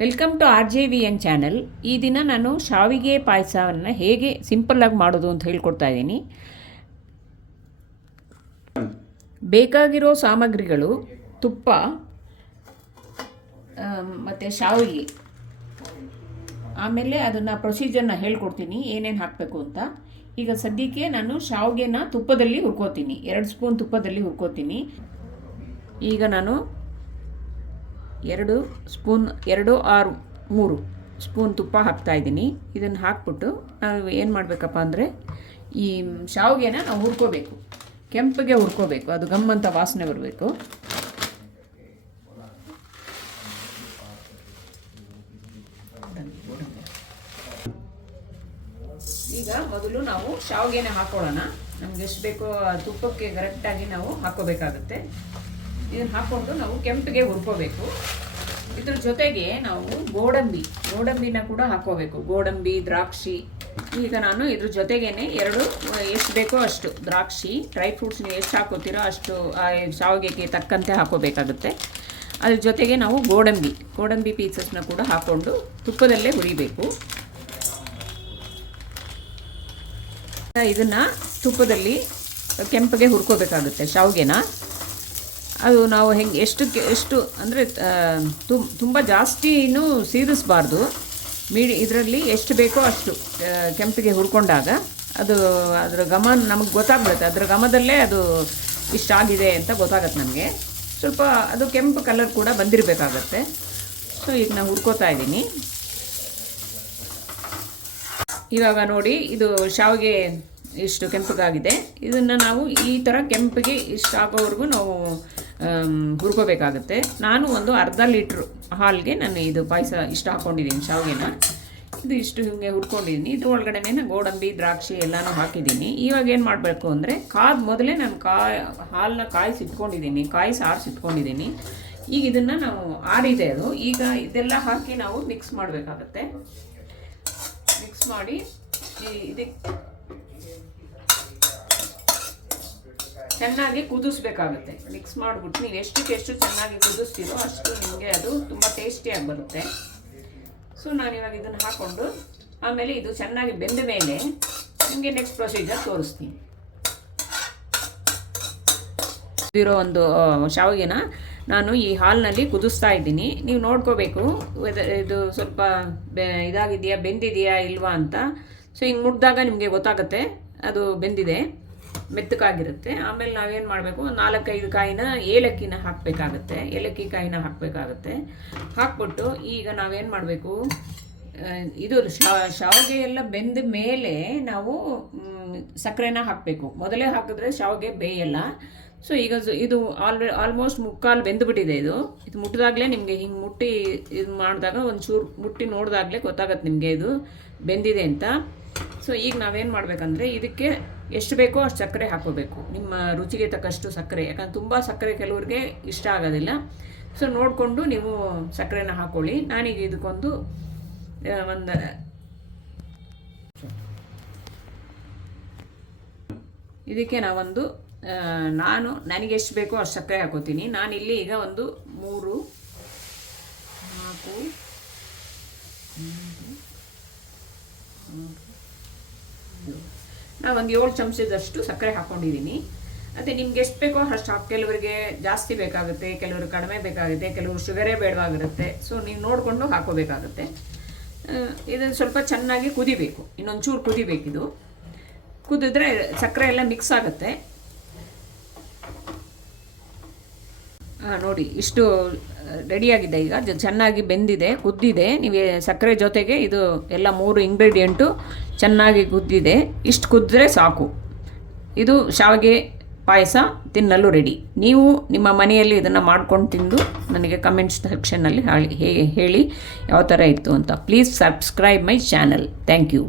Welcome to RJVN channel. ಈ ದಿನ ನಾನು ಶಾವಿಗೆ ಪಾಯಸವನ್ನು ಹೇಗೆ ಸಿಂಪಲ್ಲಾಗಿ ಮಾಡೋದು ಅಂತ ಹೇಳ್ಕೊಡ್ತಾ ಇದ್ದೀನಿ. ಬೇಕಾಗಿರೋ ಸಾಮಗ್ರಿಗಳು ತುಪ್ಪ ಮತ್ತು ಶಾವಿಗೆ. ಆಮೇಲೆ ಅದನ್ನು ಪ್ರೊಸೀಜರ್ನ ಹೇಳ್ಕೊಡ್ತೀನಿ ಏನೇನು ಹಾಕಬೇಕು ಅಂತ. ಈಗ ಸದ್ಯಕ್ಕೆ ನಾನು ಶಾವಿಗೆನ ತುಪ್ಪದಲ್ಲಿ ಹುರ್ಕೋತೀನಿ. 2 ಸ್ಪೂನ್ ತುಪ್ಪದಲ್ಲಿ ಹುರ್ಕೋತೀನಿ. ಈಗ ನಾನು 2 ಸ್ಪೂನ್ 2 ಆರ್ 3 ಸ್ಪೂನ್ ತುಪ್ಪ ಹಾಕ್ತಾಯಿದ್ದೀನಿ. ಇದನ್ನು ಹಾಕ್ಬಿಟ್ಟು ನಾವು ಏನು ಮಾಡಬೇಕಪ್ಪ ಅಂದರೆ ಈ ಶಾವಿಗೆನ ನಾವು ಹುರ್ಕೋಬೇಕು, ಕೆಂಪಗೆ ಹುರ್ಕೋಬೇಕು. ಅದು ಗಮ್ಮಂತ ವಾಸನೆ ಬರಬೇಕು. ಈಗ ಮೊದಲು ನಾವು ಶಾವಿಗೆನ ಹಾಕೊಳ್ಳೋಣ. ನಮ್ಗೆ ಎಷ್ಟು ಬೇಕೋ ತುಪ್ಪಕ್ಕೆ ಕರೆಕ್ಟಾಗಿ ನಾವು ಹಾಕೋಬೇಕಾಗುತ್ತೆ. ಇದನ್ನು ಹಾಕ್ಕೊಂಡು ನಾವು ಕೆಂಪಿಗೆ ಹುರ್ಕೋಬೇಕು. ಇದ್ರ ಜೊತೆಗೆ ನಾವು ಗೋಡಂಬಿನ ಕೂಡ ಹಾಕೋಬೇಕು. ಗೋಡಂಬಿ, ದ್ರಾಕ್ಷಿ. ಈಗ ನಾನು ಇದ್ರ ಜೊತೆಗೇನೆ 2 ಎಷ್ಟು ಬೇಕೋ ಅಷ್ಟು ದ್ರಾಕ್ಷಿ, ಡ್ರೈ ಫ್ರೂಟ್ಸ್ ನೀವು ಎಷ್ಟು ಹಾಕೋತೀರೋ ಅಷ್ಟು ಶಾವಿಗೆಗೆ ತಕ್ಕಂತೆ ಹಾಕೋಬೇಕಾಗುತ್ತೆ. ಅದ್ರ ಜೊತೆಗೆ ನಾವು ಗೋಡಂಬಿ ಪೀಸಸ್ನ ಕೂಡ ಹಾಕ್ಕೊಂಡು ತುಪ್ಪದಲ್ಲೇ ಹುರಿಬೇಕು. ಇದನ್ನು ತುಪ್ಪದಲ್ಲಿ ಕೆಂಪಗೆ ಹುರ್ಕೋಬೇಕಾಗುತ್ತೆ ಶಾವಿಗೆನ. ಅದು ನಾವು ಎಷ್ಟು ಅಂದರೆ ತುಂಬ ಜಾಸ್ತಿನೂ ಸೀರಿಸಬಾರ್ದು. ಇದರಲ್ಲಿ ಎಷ್ಟು ಬೇಕೋ ಅಷ್ಟು ಕೆಂಪಿಗೆ ಹುರ್ಕೊಂಡಾಗ ಅದು ಅದರ ಘಮ ನಮಗೆ ಗೊತ್ತಾಗ್ಬಿಡುತ್ತೆ. ಅದರ ಘಮದಲ್ಲೇ ಅದು ಇಷ್ಟಾಗಿದೆ ಅಂತ ಗೊತ್ತಾಗತ್ತೆ ನಮಗೆ. ಸ್ವಲ್ಪ ಅದು ಕೆಂಪು ಕಲರ್ ಕೂಡ ಬಂದಿರಬೇಕಾಗತ್ತೆ. ಸೊ ಈಗ ನಾನು ಹುರ್ಕೋತಾ ಇದ್ದೀನಿ. ಇವಾಗ ನೋಡಿ, ಇದು ಶಾವಿಗೆ ಇಷ್ಟು ಕೆಂಪಗಾಗಿದೆ. ಇದನ್ನು ನಾವು ಈ ಥರ ಕೆಂಪಿಗೆ ಇಷ್ಟು ಆಗೋವರೆಗೂ ನಾವು ಹುರ್ಕೋಬೇಕಾಗುತ್ತೆ. ನಾನು ಒಂದು ಅರ್ಧ ಲೀಟ್ರ್ ಹಾಲಿಗೆ ನಾನು ಇದು ಪಾಯಸ ಇಷ್ಟು ಹಾಕ್ಕೊಂಡಿದ್ದೀನಿ. ಶಾವಿಗೆನ ಇದು ಇಷ್ಟು ಹಿಂಗೆ ಹುರ್ಕೊಂಡಿದ್ದೀನಿ. ಇದ್ರ ಒಳಗಡೆನೇ ಗೋಡಂಬಿ, ದ್ರಾಕ್ಷಿ ಎಲ್ಲನೂ ಹಾಕಿದ್ದೀನಿ. ಇವಾಗ ಏನು ಮಾಡಬೇಕು ಅಂದರೆ ಮೊದಲೇ ನಾನು ಹಾಲನ್ನ ಕಾಯಿಸಿಟ್ಕೊಂಡಿದ್ದೀನಿ. ಈಗ ಇದನ್ನು ನಾವು ಆರಿದೆ ಅದು. ಈಗ ಇದೆಲ್ಲ ಹಾಕಿ ನಾವು ಮಿಕ್ಸ್ ಮಾಡಬೇಕಾಗತ್ತೆ. ಮಿಕ್ಸ್ ಮಾಡಿ ಇದಕ್ಕೆ ಚೆನ್ನಾಗಿ ಕುದಿಸ್ಬೇಕಾಗುತ್ತೆ. ಮಿಕ್ಸ್ ಮಾಡಿಬಿಟ್ಟು ನೀವು ಎಷ್ಟು ಚೆನ್ನಾಗಿ ಕುದಿಸ್ತೀರೋ ಅಷ್ಟು ನಿಮಗೆ ಅದು ತುಂಬ ಟೇಸ್ಟಿಯಾಗಿ ಬರುತ್ತೆ. ಸೊ ನಾನಿವಾಗ ಇದನ್ನು ಹಾಕ್ಕೊಂಡು ಆಮೇಲೆ ಇದು ಚೆನ್ನಾಗಿ ಬೆಂದ ಮೇಲೆ ನಿಮಗೆ ನೆಕ್ಸ್ಟ್ ಪ್ರೊಸೀಜರ್ ತೋರಿಸ್ತೀನಿ. ಇರೋ ಒಂದು ಶಾವಿಗೆನ ನಾನು ಈ ಹಾಲ್ನಲ್ಲಿ ಕುದಿಸ್ತಾ ಇದ್ದೀನಿ. ನೀವು ನೋಡ್ಕೋಬೇಕು ಇದು ಸ್ವಲ್ಪ ಇದಾಗಿದೆಯಾ, ಬೆಂದಿದೆಯಾ ಇಲ್ವಾ ಅಂತ. ಸೊ ಹಿಂಗೆ ಮುಟ್ಟಿದಾಗ ನಿಮಗೆ ಗೊತ್ತಾಗುತ್ತೆ ಅದು ಬೆಂದಿದೆ, ಮೆತ್ತಗಾಗಿರುತ್ತೆ. ಆಮೇಲೆ ನಾವೇನು ಮಾಡಬೇಕು, 4-5 ಕಾಯಿನ ಏಲಕ್ಕಿನ ಹಾಕಬೇಕಾಗುತ್ತೆ. ಏಲಕ್ಕಿ ಕಾಯಿನ ಹಾಕಬೇಕಾಗುತ್ತೆ. ಹಾಕ್ಬಿಟ್ಟು ಈಗ ನಾವೇನು ಮಾಡಬೇಕು, ಇದು ಶಾವಿಗೆ ಎಲ್ಲ ಬೆಂದ ಮೇಲೆ ನಾವು ಸಕ್ಕರೆನ ಹಾಕಬೇಕು. ಮೊದಲೇ ಹಾಕಿದ್ರೆ ಶಾವಿಗೆ ಬೇಯಲ್ಲ. ಸೊ ಈಗ ಇದು ಆಲ್ಮೋಸ್ಟ್ ಮುಕ್ಕಾಲು ಬೆಂದುಬಿಟ್ಟಿದೆ. ಇದು ಮುಟ್ಟಿದಾಗಲೇ ನಿಮಗೆ ಹಿಂಗೆ ಮುಟ್ಟಿ ಇದು ಮಾಡಿದಾಗ ಒಂಚೂರು ಮುಟ್ಟಿ ನೋಡಿದಾಗಲೇ ಗೊತ್ತಾಗತ್ತೆ ನಿಮಗೆ ಇದು ಬೆಂದಿದೆ ಅಂತ. ಸೊ ಈಗ ನಾವೇನು ಮಾಡಬೇಕಂದ್ರೆ ಇದಕ್ಕೆ ಎಷ್ಟು ಬೇಕೋ ಅಷ್ಟು ಸಕ್ಕರೆ ಹಾಕೋಬೇಕು, ನಿಮ್ಮ ರುಚಿಗೆ ತಕ್ಕಷ್ಟು ಸಕ್ಕರೆ. ಯಾಕಂದ್ರೆ ತುಂಬ ಸಕ್ಕರೆ ಕೆಲವ್ರಿಗೆ ಇಷ್ಟ ಆಗೋದಿಲ್ಲ. ಸೊ ನೋಡಿಕೊಂಡು ನೀವು ಸಕ್ಕರೆನ ಹಾಕ್ಕೊಳ್ಳಿ. ನಾನೀಗ ಇದಕ್ಕೊಂದು ಇದಕ್ಕೆ ನಾವೊಂದು ನನಗೆ ಎಷ್ಟು ಬೇಕೋ ಅಷ್ಟು ಸಕ್ಕರೆ ಹಾಕೋತೀನಿ. ನಾನಿಲ್ಲಿ ಈಗ ಒಂದು 3, 4, 5 ನಾವೊಂದು 7 ಚಮಚದಷ್ಟು ಸಕ್ಕರೆ ಹಾಕ್ಕೊಂಡಿದ್ದೀನಿ. ಮತ್ತು ನಿಮ್ಗೆ ಎಷ್ಟು ಬೇಕೋ ಅಷ್ಟು ಕೆಲವರಿಗೆ ಜಾಸ್ತಿ ಬೇಕಾಗುತ್ತೆ, ಕೆಲವರು ಕಡಿಮೆ ಬೇಕಾಗುತ್ತೆ, ಕೆಲವರು ಶುಗರೇ ಬೇಡವಾಗಿರುತ್ತೆ. ಸೊ ನೀವು ನೋಡಿಕೊಂಡು ಹಾಕೋಬೇಕಾಗುತ್ತೆ. ಇದನ್ನು ಸ್ವಲ್ಪ ಚೆನ್ನಾಗಿ ಕುದಿಬೇಕು, ಇನ್ನೊಂಚೂರು ಕುದಿಬೇಕಿದು. ಕುದಿದ್ರೆ ಸಕ್ಕರೆ ಎಲ್ಲ ಮಿಕ್ಸ್ ಆಗುತ್ತೆ. ನೋಡಿ ಇಷ್ಟು ರೆಡಿಯಾಗಿದೆ. ಈಗ ಚೆನ್ನಾಗಿ ಬೆಂದಿದೆ, ಕುದ್ದಿದೆ. ನೀವು ಸಕ್ಕರೆ ಜೊತೆಗೆ ಇದು ಎಲ್ಲ 3 ಇಂಗ್ರೀಡಿಯೆಂಟು ಚೆನ್ನಾಗಿ ಕುದ್ದಿದೆ. ಇಷ್ಟು ಕುದ್ದರೆ ಸಾಕು. ಇದು ಶಾವಿಗೆ ಪಾಯಸ ತಿನ್ನಲು ರೆಡಿ. ನೀವು ನಿಮ್ಮ ಮನೆಯಲ್ಲಿ ಇದನ್ನು ಮಾಡ್ಕೊಂಡು ತಿಂದು ನನಗೆ ಕಮೆಂಟ್ಸ್ ಸೆಕ್ಷನ್ನಲ್ಲಿ ಹೇಳಿ ಯಾವ ಥರ ಇತ್ತು ಅಂತ. Please subscribe my channel. Thank you.